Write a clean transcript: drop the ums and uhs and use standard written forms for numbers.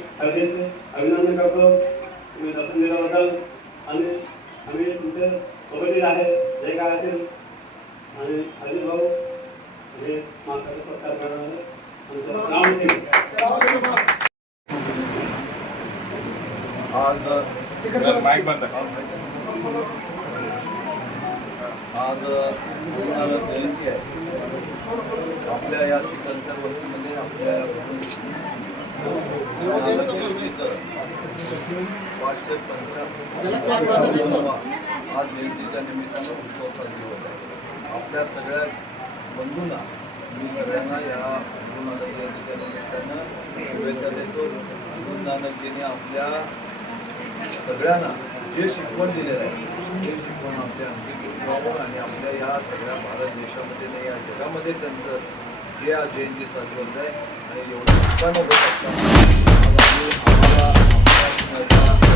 अभिनंदन करतो तुम्ही दर्शन दिल्याबद्दल आणि आम्ही तुमचे सोबतीत आहे जे काय असेल आणि अजित भाऊ हे माताचा सत्कार करणार नाव देईल आज माईक बंद आज जयंती आहे आपल्या या सिकंदर वस्तीमध्ये आपल्या 555 आज जयंतीच्या निमित्तानं उत्सव साजरी होत आहे. आपल्या सगळ्या बंधूंना मी सगळ्यांना या गुरुनानक जयंतीच्या निमित्तानं शुभेच्छा देतो. गुरु नानकजींनी आपल्या सगळ्यांना जे शिकवण दिलेलं आहे ते शिकवण आपल्या अंकित व्हावं आणि आपल्या या सगळ्या भारत देशामध्ये नाही या जगामध्ये त्यांचं जे आज जयंती साजरी होत आहे आणि एवढं उत्साहानं होत असताना आज आम्हाला